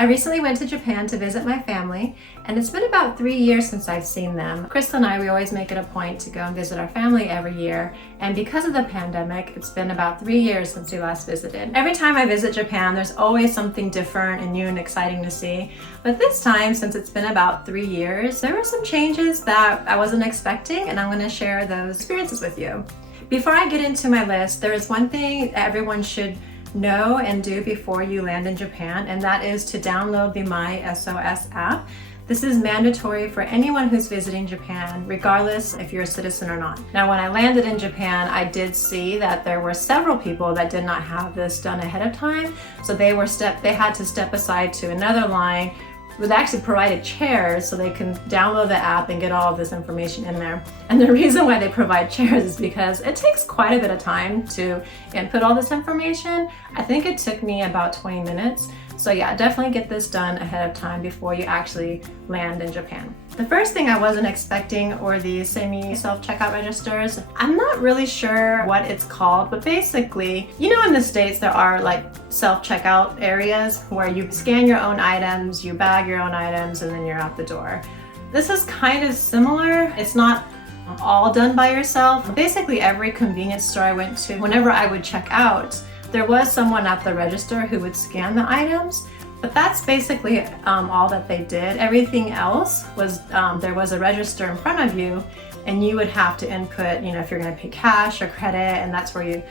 I recently went to Japan to visit my family, and it's been about 3 years since I've seen them. Crystal and I, we always make it a point to go and visit our family every year, and because of the pandemic, it's been about 3 years since we last visited. Every time I visit Japan, there's always something different and new and exciting to see. But this time, since it's been about 3 years, there were some changes that I wasn't expecting, and I'm going to share those experiences with you. Before I get into my list, there is one thing everyone should know and do before you land in Japan, and that is to download the My SOS app. This is mandatory for anyone who's visiting Japan, regardless if you're a citizen or not. Now, when I landed in Japan, I did see that there were several people that did not have this done ahead of time, so they had to step aside to another line. They actually provided chairs so they can download the app and get all of this information in there. And the reason why they provide chairs is because it takes quite a bit of time to input all this information. I think it took me about 20 minutes. So yeah, definitely get this done ahead of time before you actually land in Japan. The first thing I wasn't expecting were these semi-self-checkout registers. I'm not really sure what it's called, but basically, you know, in the States there are like self-checkout areas where you scan your own items, you bag your own items, and then you're out the door. This is kind of similar. It's not all done by yourself. Basically, every convenience store I went to, whenever I would check out, there was someone at the register who would scan the items, but that's basically all that they did. Everything else was, there was a register in front of you, and you would have to input, you know, if you're gonna pay cash or credit, and that's where you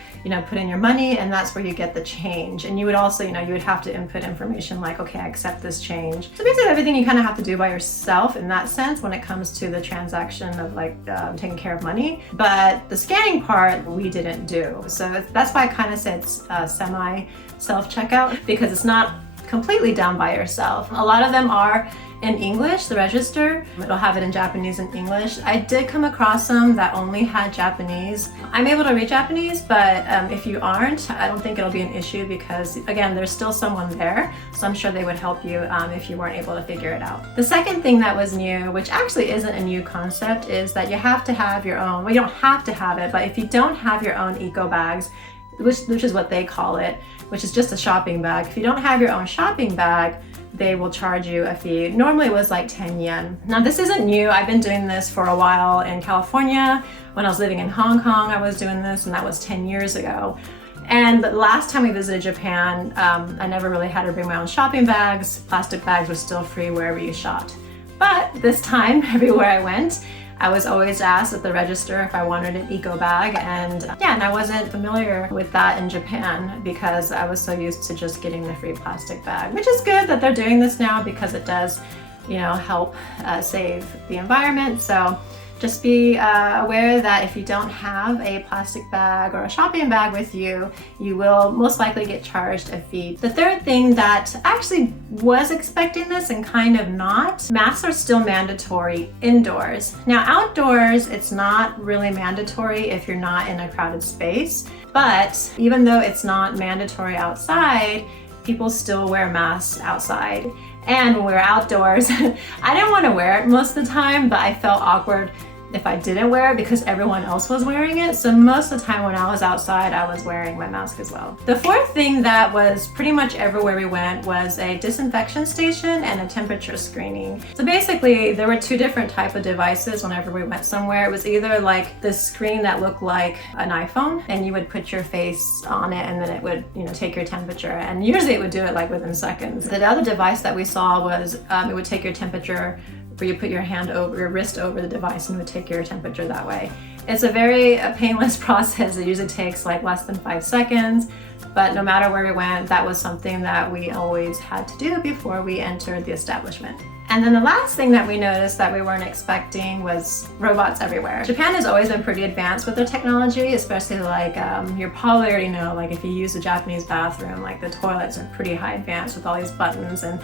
put in your money, and that's where you get the change. And you would also, you would have to input information like, okay, I accept this change. So basically everything you kind of have to do by yourself in that sense when it comes to the transaction of like taking care of money. But the scanning part, we didn't do. So that's why I kind of said semi self-checkout, because it's not completely done by yourself. A lot of them are in English, the register. It'll have it in Japanese and English. I did come across some that only had Japanese. I'm able to read Japanese, but if you aren't, I don't think it'll be an issue because, again, there's still someone there, so I'm sure they would help you if you weren't able to figure it out. The second thing that was new, which actually isn't a new concept, is that you have to have your own, well, you don't have to have it, but if you don't have your own eco bags, which is what they call it, which is just a shopping bag. If you don't have your own shopping bag, they will charge you a fee. Normally it was like 10 yen. Now this isn't new. I've been doing this for a while in California. When I was living in Hong Kong, I was doing this, and that was 10 years ago. And the last time we visited Japan, I never really had to bring my own shopping bags. Plastic bags were still free wherever you shopped. But this time, everywhere I went, I was always asked at the register if I wanted an eco bag, and I wasn't familiar with that in Japan because I was so used to just getting the free plastic bag, which is good that they're doing this now because it does, help save the environment. So just be aware that if you don't have a plastic bag or a shopping bag with you, you will most likely get charged a fee. The third thing that actually was expecting this and kind of not, masks are still mandatory indoors. Now outdoors, it's not really mandatory if you're not in a crowded space, but even though it's not mandatory outside, people still wear masks outside. And when we were outdoors, I didn't want to wear it most of the time, but I felt awkward if I didn't wear it because everyone else was wearing it. So most of the time when I was outside, I was wearing my mask as well. The fourth thing that was pretty much everywhere we went was a disinfection station and a temperature screening. So basically there were two different type of devices whenever we went somewhere. It was either like this screen that looked like an iPhone, and you would put your face on it and then it would, take your temperature, and usually it would do it like within seconds. The other device that we saw was it would take your temperature, where you put your wrist over the device and it would take your temperature that way. It's a very painless process. It usually takes like less than 5 seconds, but no matter where we went, that was something that we always had to do before we entered the establishment. And then the last thing that we noticed that we weren't expecting was robots everywhere. Japan has always been pretty advanced with their technology, especially like you're probably already know, like if you use a Japanese bathroom, like the toilets are pretty high advanced with all these buttons, and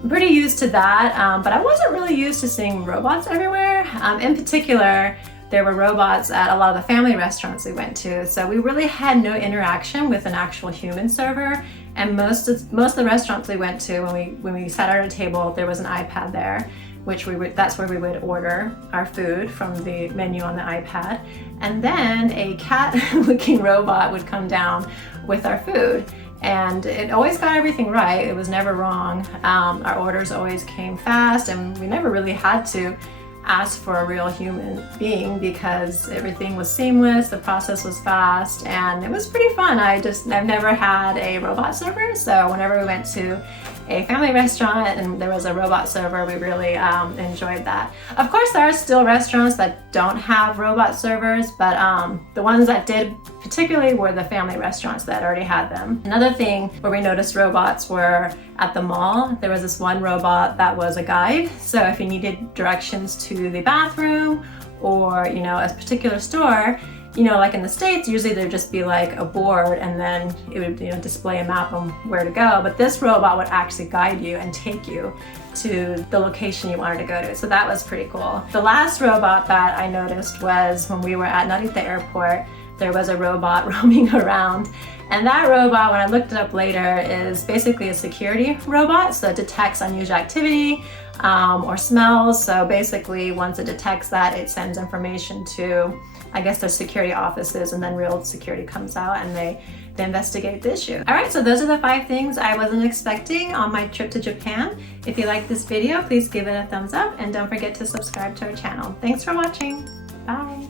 I'm pretty used to that, but I wasn't really used to seeing robots everywhere. In particular, there were robots at a lot of the family restaurants we went to, so we really had no interaction with an actual human server. And most of the restaurants we went to, when we sat at a table, there was an iPad there, that's where we would order our food from the menu on the iPad, and then a cat-looking robot would come down with our food. and it always got everything right. It was never wrong. Our orders always came fast, and we never really had to ask for a real human being because everything was seamless, the process was fast, and it was pretty fun. I've never had a robot server, so whenever we went to a family restaurant and there was a robot server, we really enjoyed that. Of course, there are still restaurants that don't have robot servers, but the ones that did particularly were the family restaurants that already had them. Another thing where we noticed robots were at the mall. There was this one robot that was a guide, so if you needed directions to the bathroom or a particular store, like in the States, usually there'd just be like a board and then it would display a map on where to go. But this robot would actually guide you and take you to the location you wanted to go to. So that was pretty cool. The last robot that I noticed was when we were at Narita Airport. There was a robot roaming around. And that robot, when I looked it up later, is basically a security robot. So it detects unusual activity or smells. So basically, once it detects that, it sends information to, I guess, their security offices, and then real security comes out and they investigate the issue. All right, so those are the 5 things I wasn't expecting on my trip to Japan. If you like this video, please give it a thumbs up and don't forget to subscribe to our channel. Thanks for watching. Bye.